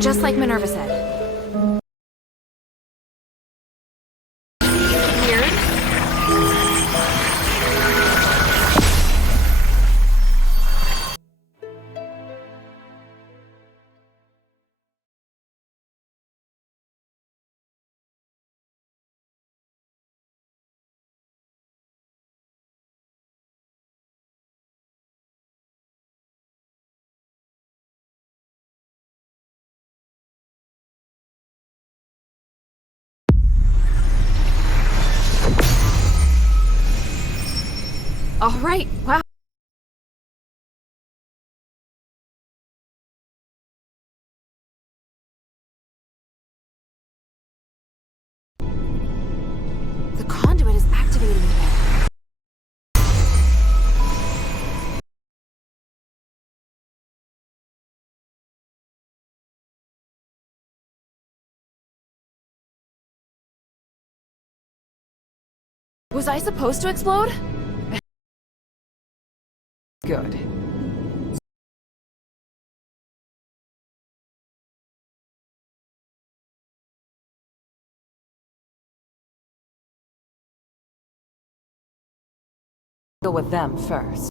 just like Minerva said. Weird. All right, wow. The conduit is activating again. Was I supposed to explode? Good. Deal with them first.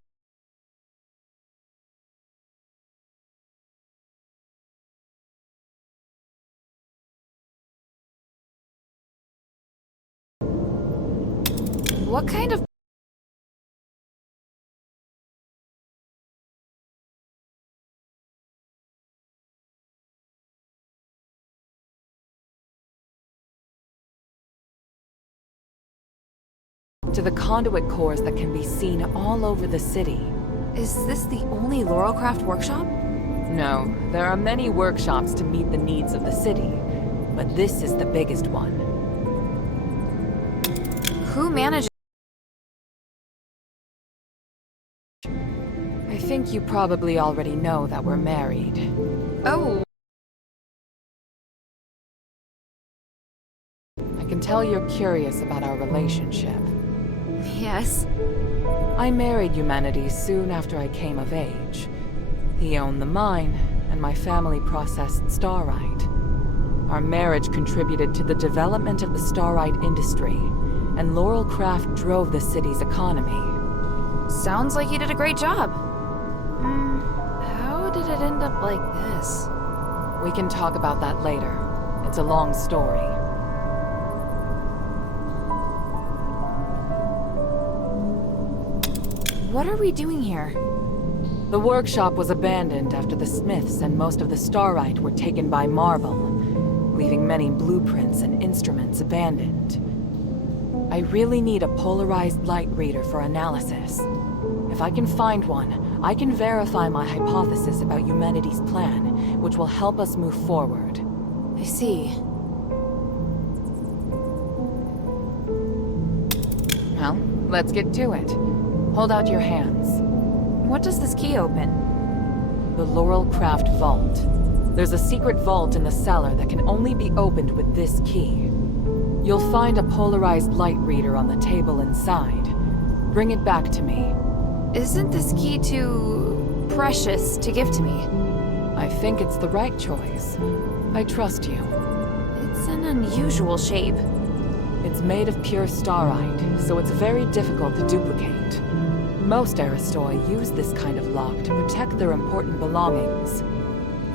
What kind of... To the conduit cores that can be seen all over the city. Is this the only Laurelcraft workshop? No, there are many workshops to meet the needs of the city, but this is the biggest one. Who manages... I think you probably already know that we're married. Oh. I can tell you're curious about our relationship. Yes. I married Humanities soon after I came of age. He owned the mine, and my family processed starite. Our marriage contributed to the development of the starite industry, and Laurelcraft drove the city's economy. Sounds like you did a great job. How did it end up like this? We can talk about that later. It's a long story. What are we doing here? The workshop was abandoned after the smiths and most of the starite were taken by Marvel, leaving many blueprints and instruments abandoned. I really need a polarized light reader for analysis. If I can find one, I can verify my hypothesis about humanity's plan, which will help us move forward. I see. Well, let's get to it. Hold out your hands. What does this key open? The Laurelcraft Vault. There's a secret vault in the cellar that can only be opened with this key. You'll find a polarized light reader on the table inside. Bring it back to me. Isn't this key too... precious to give to me? I think it's the right choice. I trust you. It's an unusual shape. It's made of pure starite, so it's very difficult to duplicate. Most Aristoi use this kind of lock to protect their important belongings.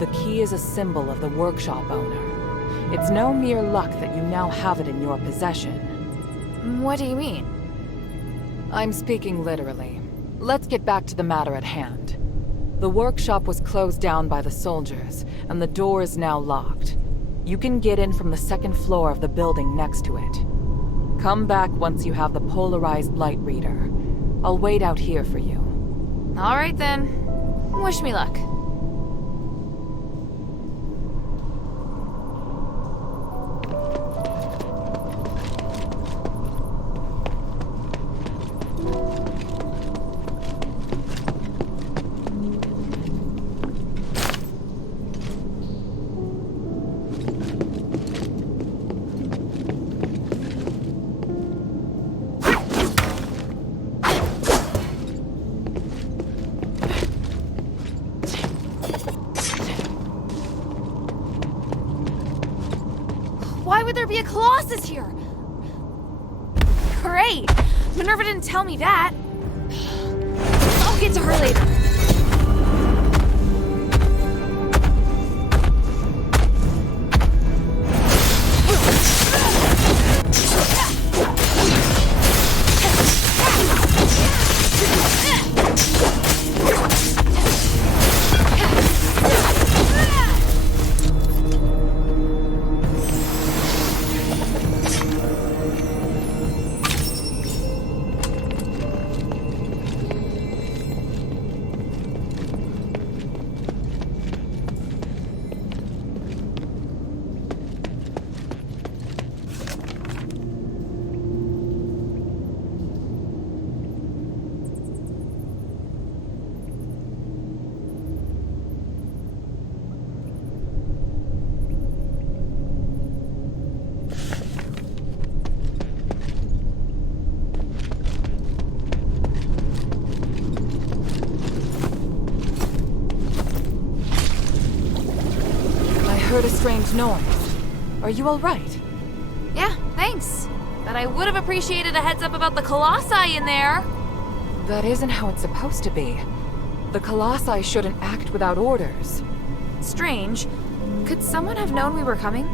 The key is a symbol of the workshop owner. It's no mere luck that you now have it in your possession. What do you mean? I'm speaking literally. Let's get back to the matter at hand. The workshop was closed down by the soldiers, and the door is now locked. You can get in from the second floor of the building next to it. Come back once you have the polarized light reader. I'll wait out here for you. All right then. Wish me luck. would there be a Colossus here? Great! Minerva didn't tell me that. I'll get to her later. Heard a strange noise. Are you all right? Yeah, thanks. But I would have appreciated a heads up about the Colossi in there. That isn't how it's supposed to be. The Colossi shouldn't act without orders. Strange. Could someone have known we were coming?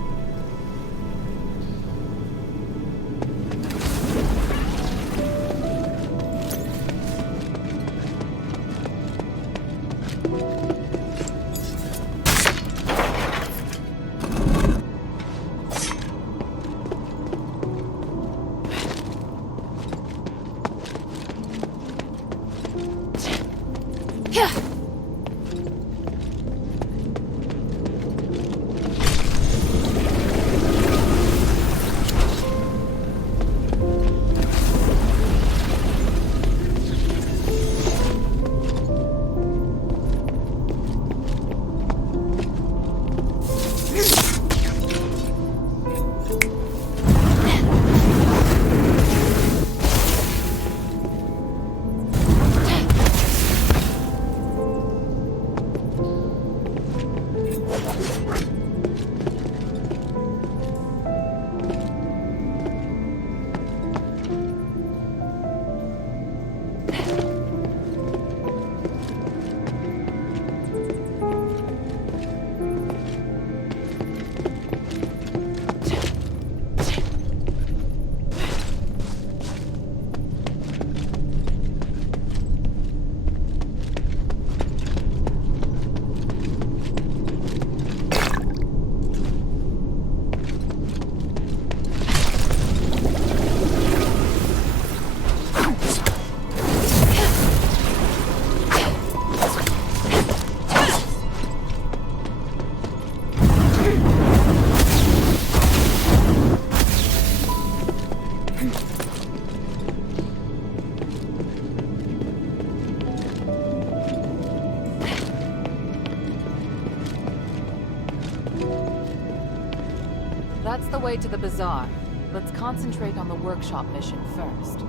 That's the way to the bazaar. Let's concentrate on the workshop mission first.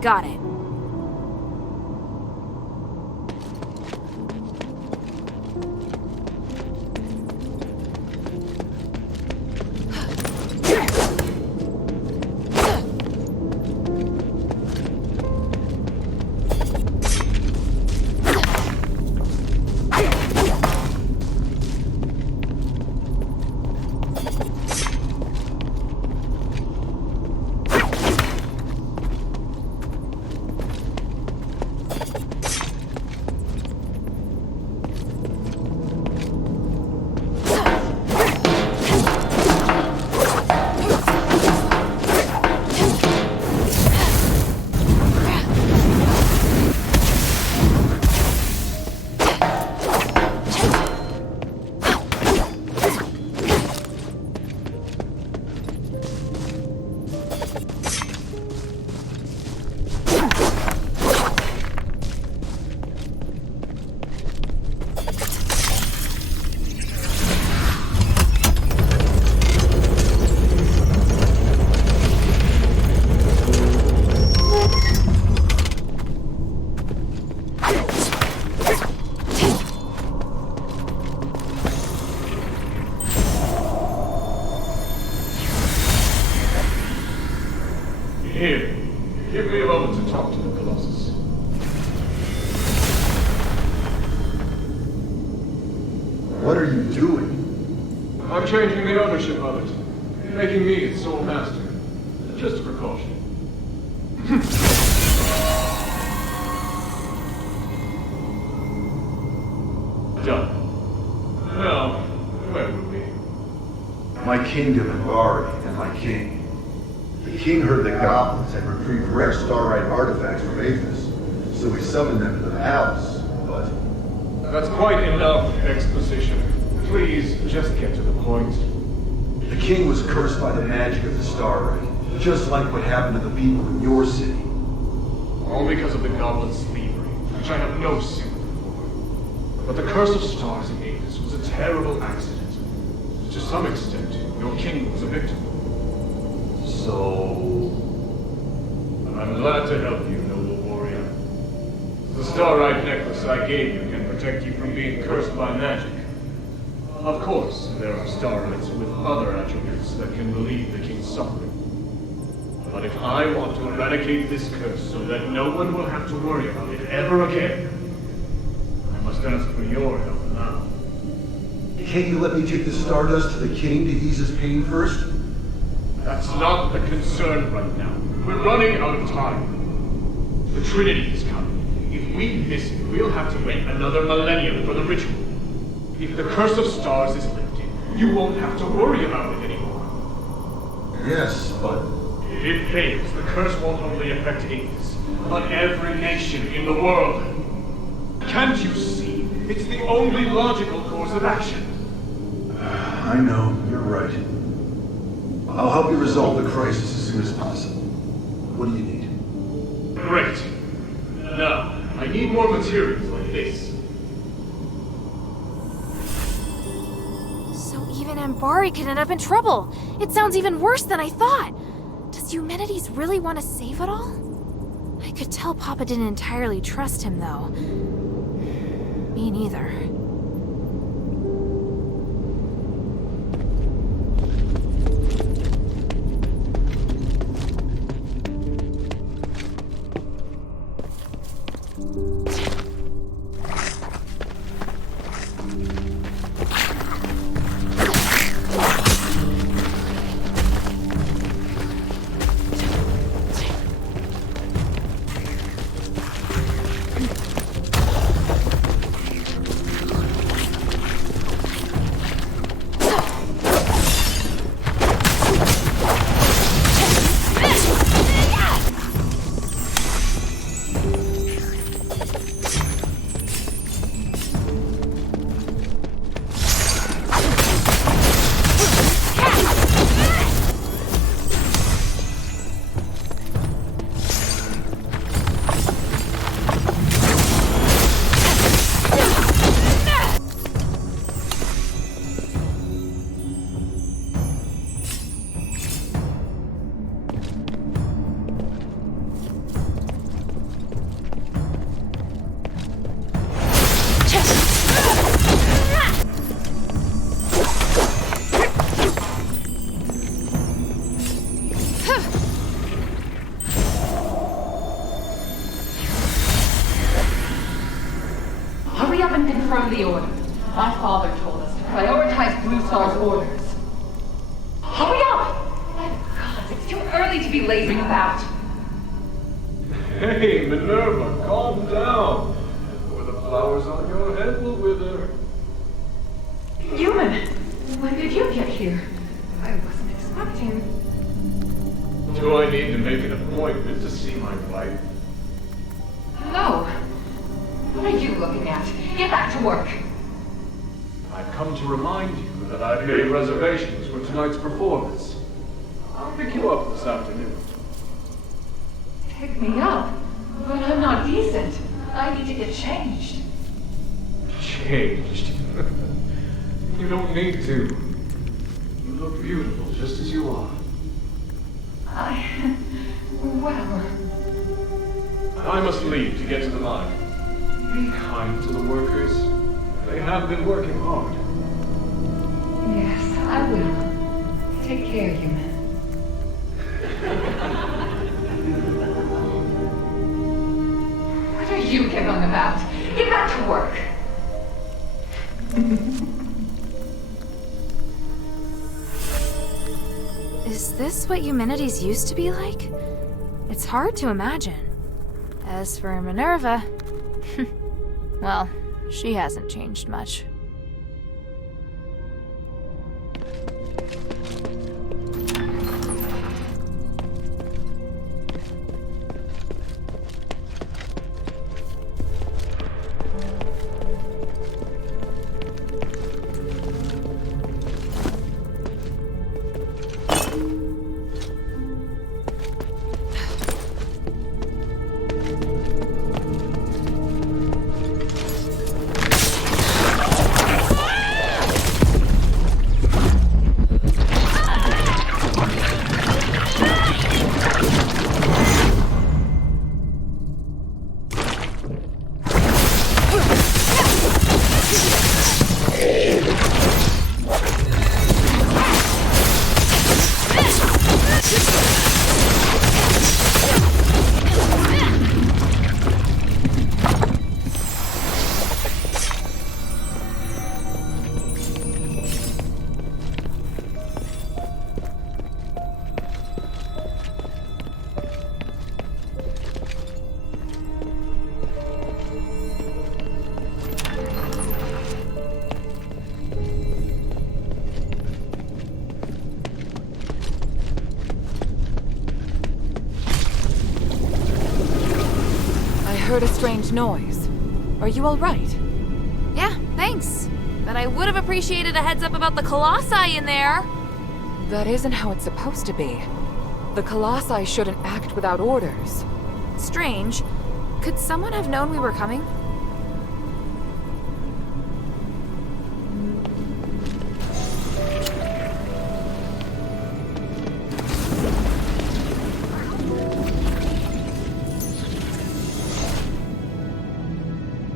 Got it. What are you doing? I'm changing the ownership of it, making me its sole master. Just a precaution. Done. Now, where were we? My kingdom and Bari and my king. The king heard the goblins had retrieved rare Starlight artifacts from Aphes, so he summoned them to the palace, but... That's quite enough exposition. Please, just get to the point. The king was cursed by the magic of the Starlight, just like what happened to the people in your city. All because of the goblin's thievery, which I have no sympathy for. But the curse of stars in Aphes was a terrible accident. To some extent, your king was a victim. So... I'm glad to help you, noble warrior. The Starlight necklace I gave you can protect you from being cursed by magic. Of course, there are Starlights with other attributes that can relieve the king's suffering. But if I want to eradicate this curse so that no one will have to worry about it ever again, I must ask for your help now. Can't you let me take the Stardust to the king to ease his pain first? That's not the concern right now. We're running out of time. The Trinity is coming. If we miss it, we'll have to wait another millennium for the ritual. If the curse of stars is lifted, you won't have to worry about it anymore. Yes, but... If it fails, the curse won't only affect Aphes, but every nation in the world. Can't you see? It's the only logical course of action. I know, you're right. I'll help you resolve the crisis as soon as possible. What do you need? Great. Now, I need more materials like this. So even Ambari could end up in trouble. It sounds even worse than I thought. Does Eumenides really want to save it all? I could tell Papa didn't entirely trust him, though. Me neither. The order. My father told us to prioritize Blue Star's orders. Hurry up! My God, it's too early to be lazing about. Hey, Minerva, calm down. Or the flowers on your head will wither. Human, when did you get here? I wasn't expecting. Do I need to make an appointment to see my wife? No. What are you looking at? Get back to work. I've come to remind you that I've made reservations for tonight's performance. I'll pick you up this afternoon. Pick me up? But I'm not decent. I need to get changed. Changed? You don't need to. You look beautiful just as you are. Well... I must leave to get to the mine. Be kind to the workers. They have been working hard. Yes, I will. Take care, human. What are you giggling about? Get back to work. this what Eumenides used to be like? It's hard to imagine. As for Minerva, well, she hasn't changed much. I heard a strange noise. Are you all right? Yeah, thanks. But I would have appreciated a heads up about the Colossi in there. That isn't how it's supposed to be. The Colossi shouldn't act without orders. Strange. Could someone have known we were coming?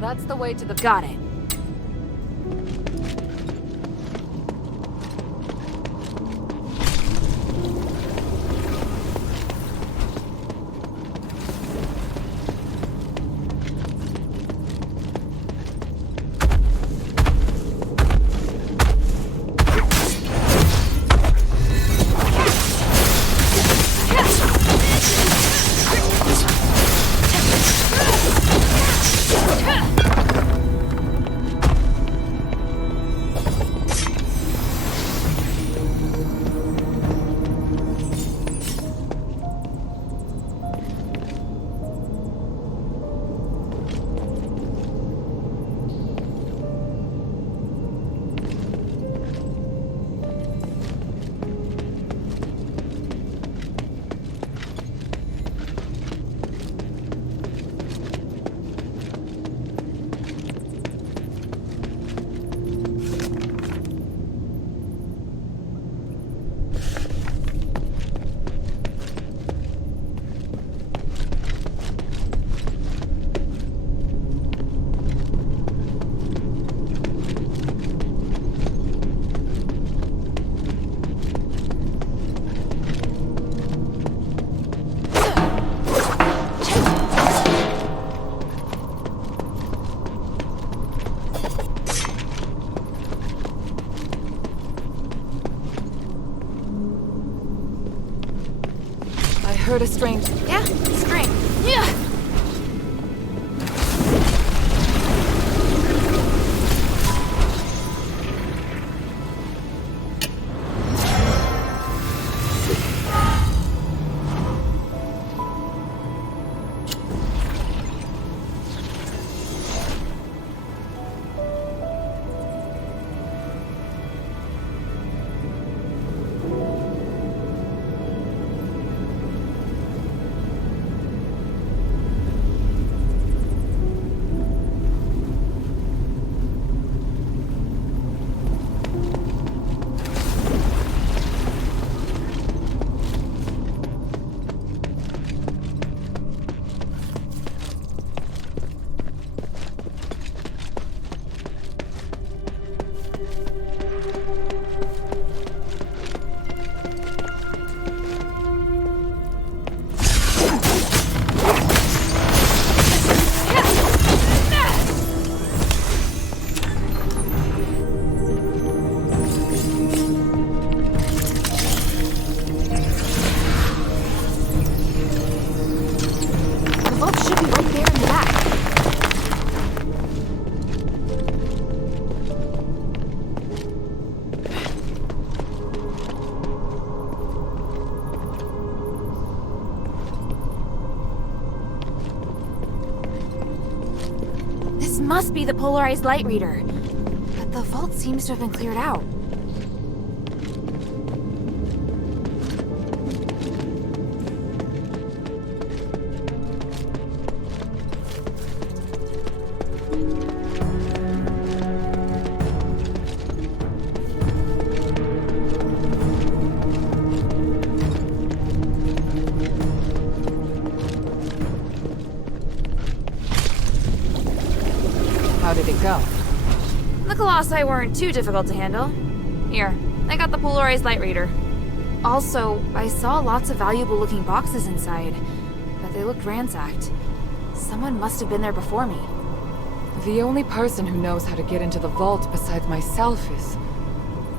That's the way to the... Got it. Heard a strange... Yeah, strange. Yeah! must be the polarized light reader. But the vault seems to have been cleared out. How did it go? The Colossi weren't too difficult to handle. Here, I got the polarized light reader. Also, I saw lots of valuable-looking boxes inside, but they looked ransacked. Someone must have been there before me. The only person who knows how to get into the vault besides myself is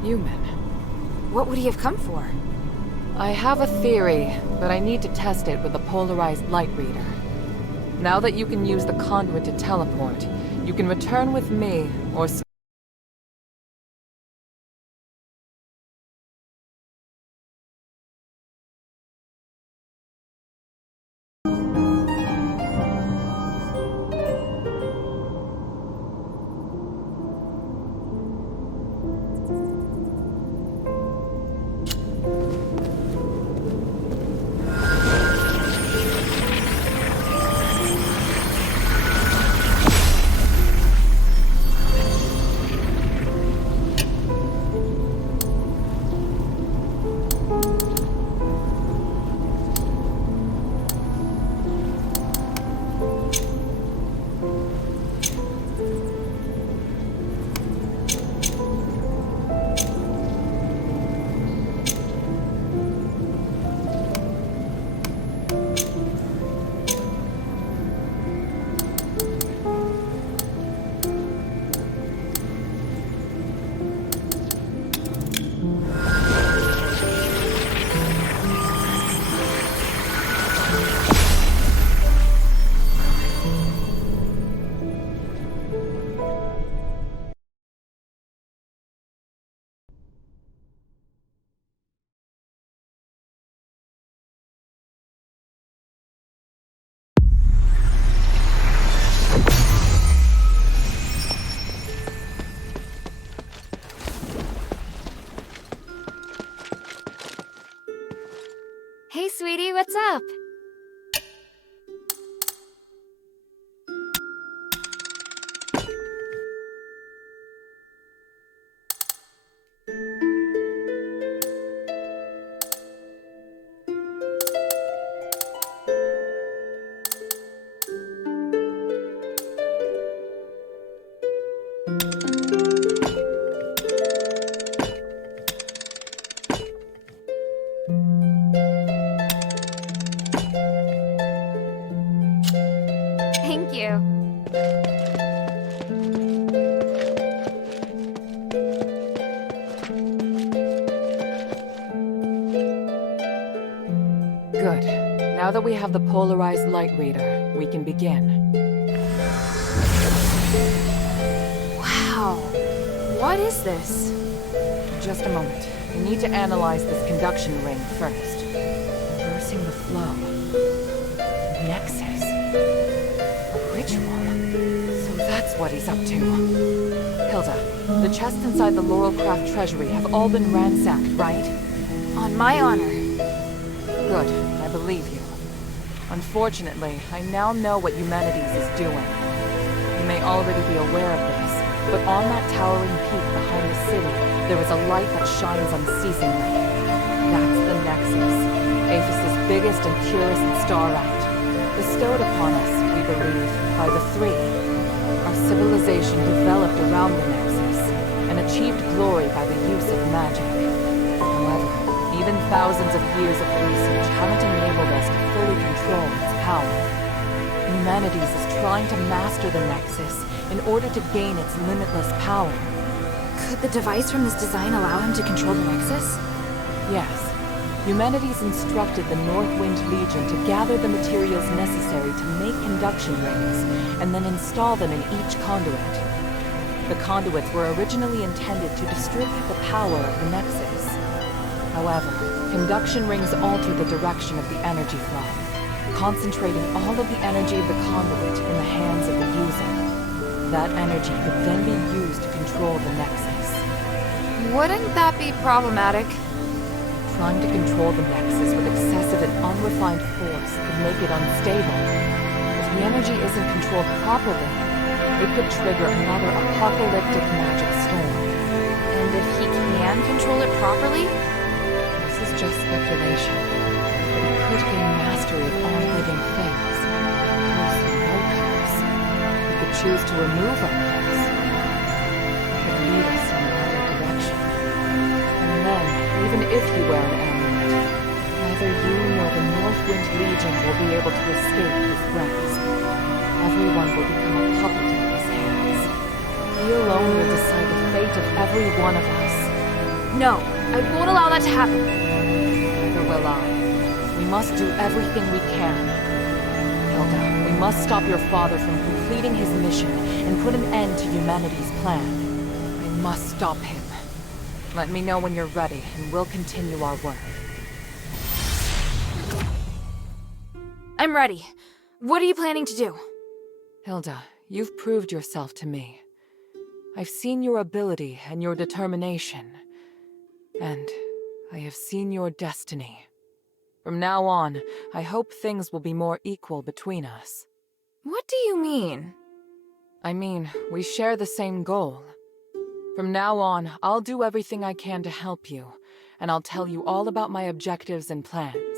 human. What would he have come for? I have a theory, but I need to test it with a polarized light reader. Now that you can use the conduit to teleport, you can return with me, or Hey, sweetie, what's up? Thank you. good. Now that we have the polarized light reader, we can begin. Wow. What is this? Just a moment. We need to analyze this conduction ring first. Reversing the flow. Nexus. A ritual. So that's what he's up to. Hilda, the chests inside the Laurelcraft treasury have all been ransacked, right? On my honor. Good. I believe you. Unfortunately, I now know what Humanities is doing. You may already be aware of this, but on that towering peak behind the city, there is a light that shines unceasingly. That's the Nexus, Aphes' biggest and purest starlight, bestowed upon us, we believe, by the Three. Our civilization developed around the Nexus, and achieved glory by the use of magic. However, even thousands of years of research haven't enabled us to fully control its power. Humanities is trying to master the Nexus in order to gain its limitless power. Could the device from this design allow him to control the Nexus? Yes. Humanities instructed the Northwind Legion to gather the materials necessary to make conduction rings, and then install them in each conduit. The conduits were originally intended to distribute the power of the Nexus. However, conduction rings alter the direction of the energy flow, concentrating all of the energy of the conduit in the hands of the user. that energy could then be used to control the Nexus. Wouldn't that be problematic? Trying to control the Nexus with excessive and unrefined force could make it unstable. If the energy isn't controlled properly, it could trigger another apocalyptic magic storm. And if he can control it properly? This is just speculation, but he could gain mastery of all living things, curse or no curse. He could choose to remove our curse. He could lead us in another direction. And then, even if you wear an amulet, neither you nor the Northwind Legion will be able to escape his grasp. Everyone will become a puppet in his hands. He alone will decide the fate of every one of us. No, I won't allow that to happen. Neither will I. We must do everything we can. Hilda, we must stop your father from completing his mission and put an end to humanity's plan. I must stop him. Let me know when you're ready, and we'll continue our work. I'm ready. What are you planning to do? Hilda, you've proved yourself to me. I've seen your ability and your determination. And I have seen your destiny. From now on, I hope things will be more equal between us. What do you mean? I mean, we share the same goal. From now on, I'll do everything I can to help you, and I'll tell you all about my objectives and plans.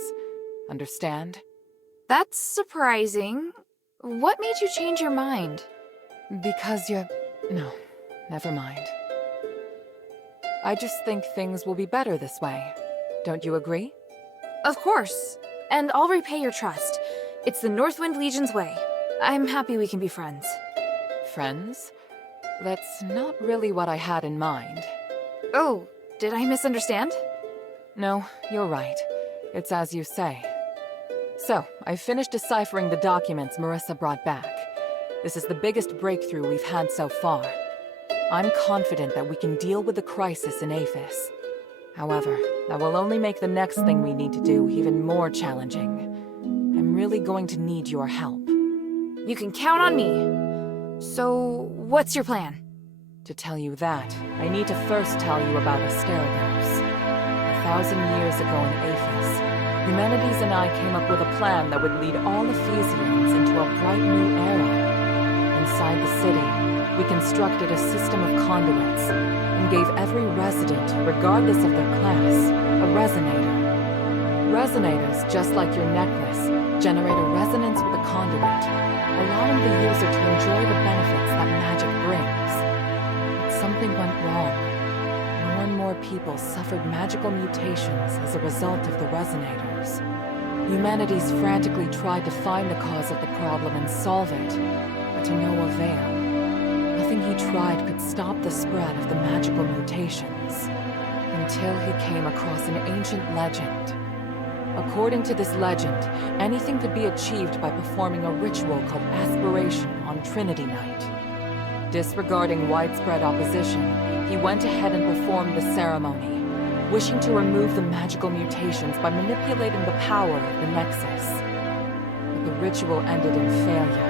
Understand? That's surprising. What made you change your mind? Because you're... No, never mind. I just think things will be better this way. Don't you agree? Of course. And I'll repay your trust. It's the Northwind Legion's way. I'm happy we can be friends. Friends? That's not really what I had in mind. Oh, did I misunderstand? No, you're right. It's as you say. So, I finished deciphering the documents Marissa brought back. This is the biggest breakthrough we've had so far. I'm confident that we can deal with the crisis in Aphes. However, that will only make the next thing we need to do even more challenging. I'm really going to need your help. You can count on me. So, what's your plan? To tell you that, I need to first tell you about Asterigos. 1,000 years ago in Aphes, Humanities and I came up with a plan that would lead all Ephesians into a bright new era. Inside the city, we constructed a system of conduits and gave every resident, regardless of their class, a resonator. Resonators, just like your necklace, generate a resonance with a conduit, allowing the user to enjoy the benefits that magic brings. But something went wrong. More and more people suffered magical mutations as a result of the resonators. Humanities frantically tried to find the cause of the problem and solve it, but to no avail. Nothing he tried could stop the spread of the magical mutations, until he came across an ancient legend. According to this legend, anything could be achieved by performing a ritual called Aspiration on Trinity Night. Disregarding widespread opposition, he went ahead and performed the ceremony, wishing to remove the magical mutations by manipulating the power of the Nexus. But the ritual ended in failure.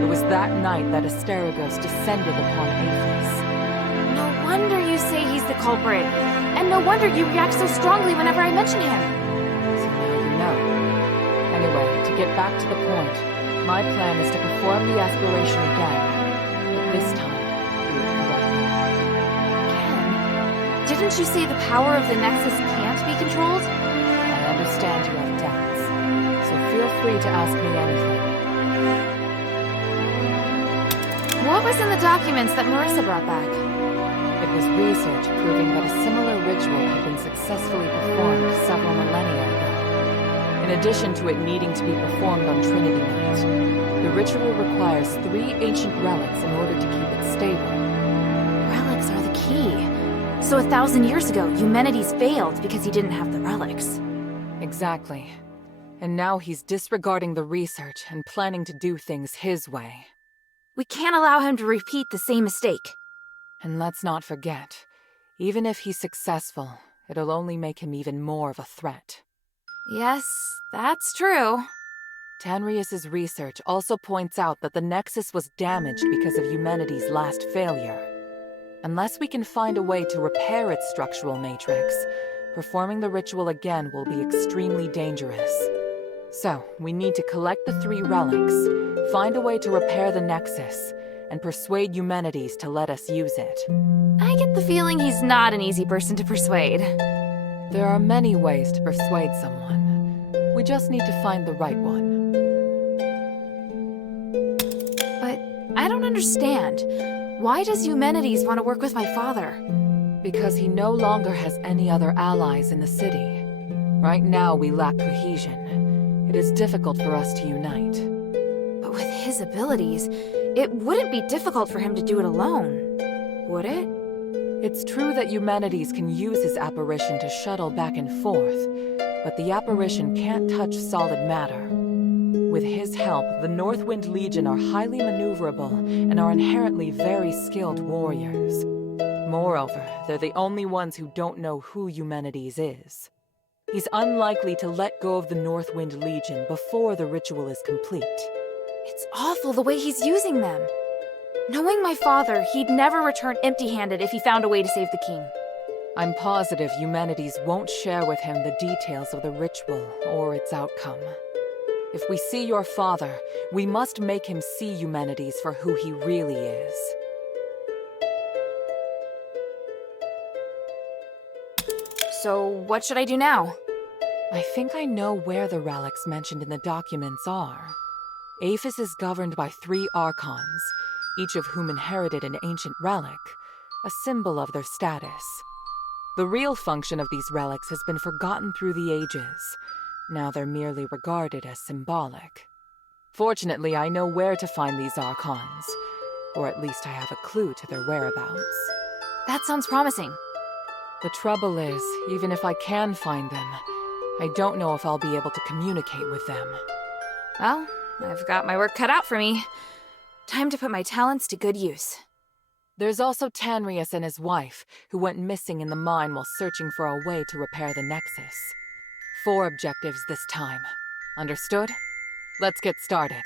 It was that night that Asterigos descended upon Aphes. No wonder you say he's the culprit. And no wonder you react so strongly whenever I mention him. So now you know. Anyway, to get back to the point, my plan is to perform the aspiration again, but this time, do it correctly. Ken, didn't you say the power of the Nexus can't be controlled? I understand you have doubts, so feel free to ask me anything. What was in the documents that Marissa brought back? It was research proving that a similar ritual had been successfully performed several millennia ago. In addition to it needing to be performed on Trinity Night, the ritual requires 3 ancient relics in order to keep it stable. Relics are the key. So 1,000 years ago, Humanities failed because he didn't have the relics. Exactly. And now he's disregarding the research and planning to do things his way. We can't allow him to repeat the same mistake. And let's not forget, even if he's successful, it'll only make him even more of a threat. Yes, that's true. Tanrius's research also points out that the Nexus was damaged because of humanity's last failure. Unless we can find a way to repair its structural matrix, performing the ritual again will be extremely dangerous. So, we need to collect the 3 relics, find a way to repair the Nexus, and persuade Eumenides to let us use it. I get the feeling he's not an easy person to persuade. There are many ways to persuade someone. We just need to find the right one. But I don't understand. Why does Eumenides want to work with my father? Because he no longer has any other allies in the city. Right now, we lack cohesion. It is difficult for us to unite. But with his abilities, it wouldn't be difficult for him to do it alone, would it? It's true that Eumenides can use his apparition to shuttle back and forth, but the apparition can't touch solid matter. With his help, the Northwind Legion are highly maneuverable and are inherently very skilled warriors. Moreover, they're the only ones who don't know who Eumenides is. He's unlikely to let go of the Northwind Legion before the ritual is complete. It's awful the way he's using them. Knowing my father, he'd never return empty-handed if he found a way to save the king. I'm positive Eumenides won't share with him the details of the ritual or its outcome. If we see your father, we must make him see Eumenides for who he really is. So, what should I do now? I think I know where the relics mentioned in the documents are. Aphes is governed by 3 archons, each of whom inherited an ancient relic, a symbol of their status. The real function of these relics has been forgotten through the ages. Now they're merely regarded as symbolic. Fortunately, I know where to find these archons, or at least I have a clue to their whereabouts. That sounds promising. The trouble is, even if I can find them, I don't know if I'll be able to communicate with them. Well, I've got my work cut out for me. Time to put my talents to good use. There's also Tanrius and his wife, who went missing in the mine while searching for a way to repair the Nexus. 4 objectives this time. Understood? Let's get started.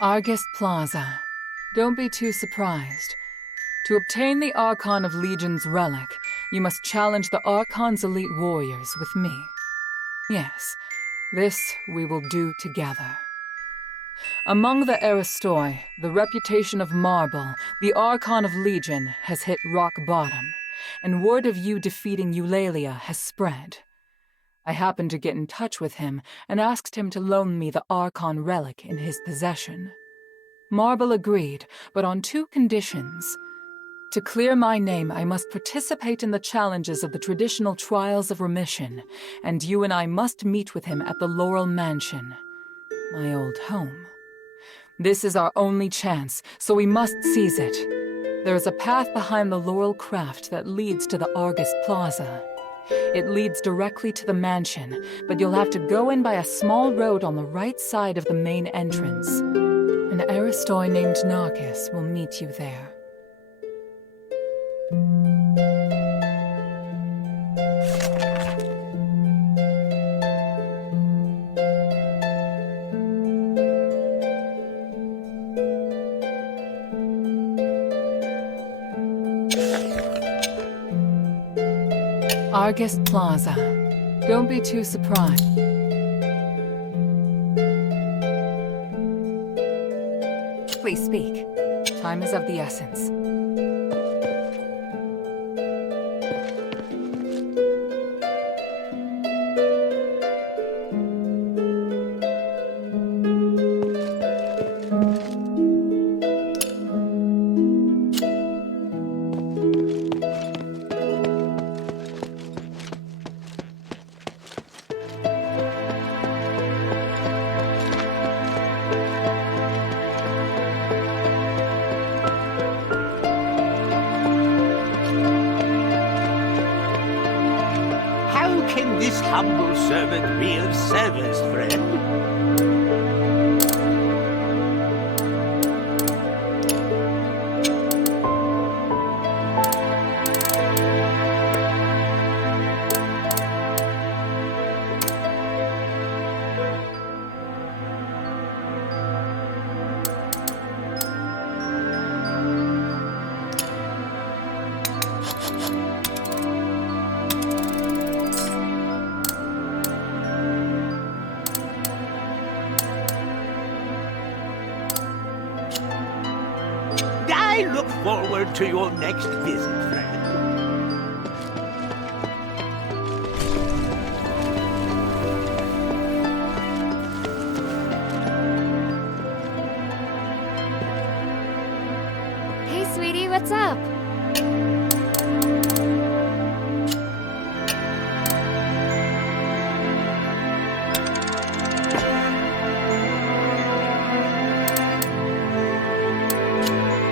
Argus Plaza. Don't be too surprised. To obtain the Archon of Legion's relic, you must challenge the Archon's elite warriors with me. Yes, this we will do together. Among the Aristoi, the reputation of Marble, the Archon of Legion, has hit rock bottom, and word of you defeating Eulalia has spread. I happened to get in touch with him and asked him to loan me the Archon relic in his possession. Marble agreed, but on 2 conditions. To clear my name, I must participate in the challenges of the traditional trials of remission, and you and I must meet with him at the Laurel Mansion, my old home. This is our only chance, so we must seize it. There is a path behind the Laurel Craft that leads to the Argus Plaza. It leads directly to the mansion, but you'll have to go in by a small road on the right side of the main entrance. An Aristoi named Narcus will meet you there. Argus Plaza. Don't be too surprised. Please speak. Time is of the essence. this humble servant be of service, friend? I look forward to your next visit, friend. Hey, sweetie, what's up?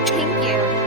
Thank you.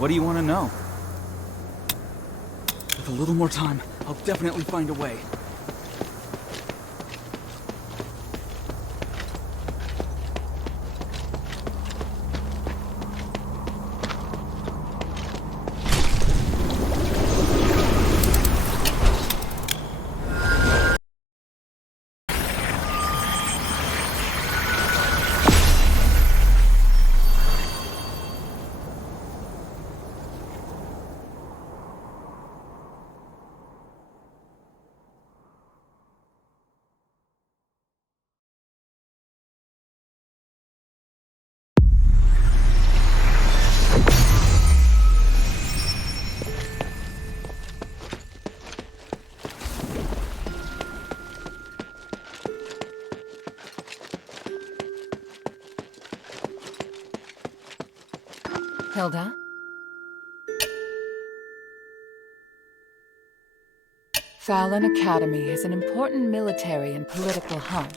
What do you want to know? With a little more time, I'll definitely find a way. Hilda? Fallon Academy is an important military and political hub,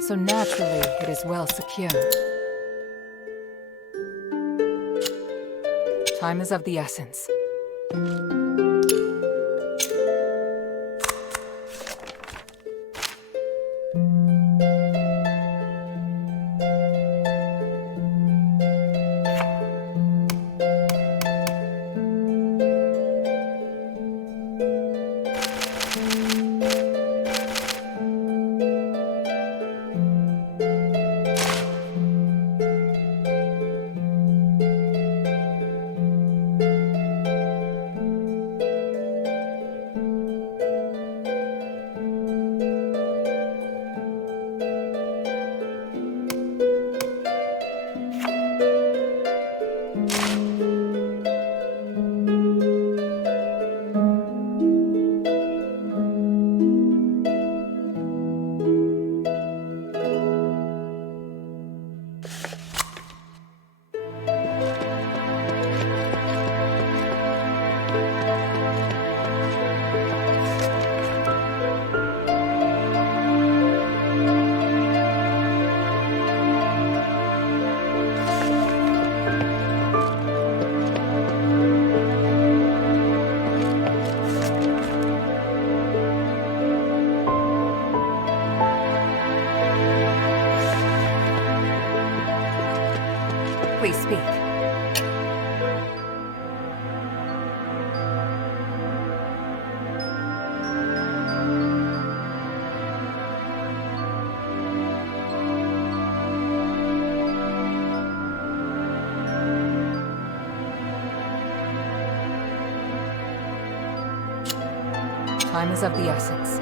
so naturally it is well secured. Time is of the essence. Please speak. Time is of the essence.